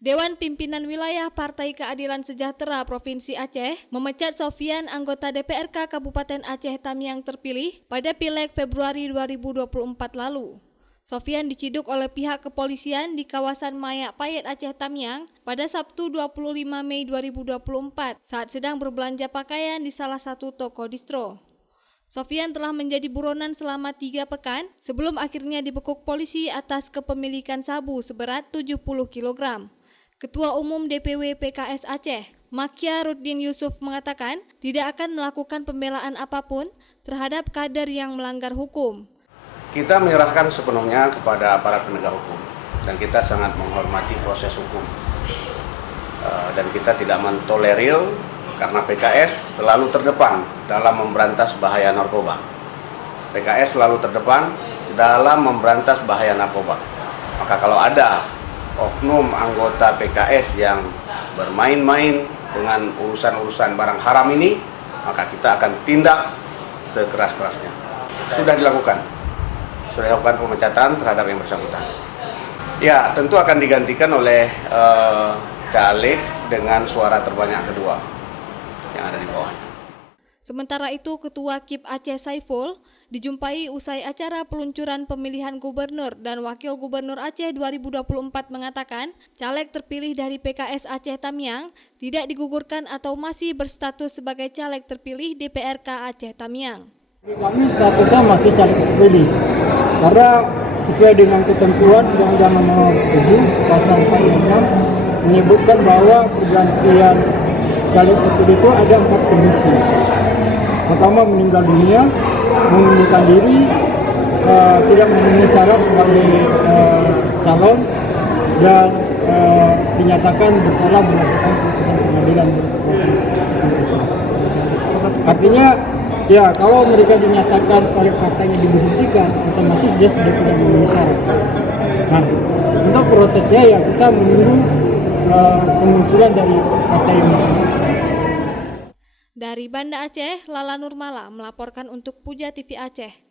Dewan Pimpinan Wilayah Partai Keadilan Sejahtera Provinsi Aceh memecat Sofian, anggota DPRK Kabupaten Aceh Tamiang terpilih pada Pileg Februari 2024 lalu. Sofian diciduk oleh pihak kepolisian di kawasan Mayak Payet Aceh Tamiang pada Sabtu 25 Mei 2024 saat sedang berbelanja pakaian di salah satu toko distro. Sofian telah menjadi buronan selama 3 pekan sebelum akhirnya dibekuk polisi atas kepemilikan sabu seberat 70 kg. Ketua Umum DPW PKS Aceh, Makia Ruddin Yusuf mengatakan tidak akan melakukan pembelaan apapun terhadap kader yang melanggar hukum. Kita menyerahkan sepenuhnya kepada aparat penegak hukum dan kita sangat menghormati proses hukum. Dan kita tidak mentolerir karena PKS selalu terdepan dalam memberantas bahaya narkoba. PKS selalu terdepan dalam memberantas bahaya narkoba. Maka kalau ada oknum anggota PKS yang bermain-main dengan urusan-urusan barang haram ini, maka kita akan tindak sekeras-kerasnya. Sudah dilakukan pemecatan terhadap yang bersangkutan. Ya, tentu akan digantikan oleh caleg dengan suara terbanyak kedua yang ada di bawah. Sementara itu, Ketua KIP Aceh Saiful dijumpai usai acara peluncuran pemilihan gubernur dan wakil gubernur Aceh 2024 mengatakan caleg terpilih dari PKS Aceh Tamiang tidak digugurkan atau masih berstatus sebagai caleg terpilih DPRK Aceh Tamiang. Kami statusnya masih caleg terpilih karena sesuai dengan ketentuan Undang-Undang Nomor 7 Pasal 46 menyebutkan bahwa pergantian caleg terpilih itu ada 4 kondisi. Pertama, meninggal dunia, mengundurkan diri, tidak memenuhi syarat sebagai calon, dan dinyatakan bersalah berdasarkan putusan pengadilan. Artinya, ya kalau mereka dinyatakan oleh partainya diberhentikan, otomatis dia sudah tidak memenuhi syarat. Nah, untuk prosesnya ya kita menunggu pengusulan dari partai yang bersangkutan. Dari Banda Aceh, Lala Nurmala melaporkan untuk Puja TV Aceh.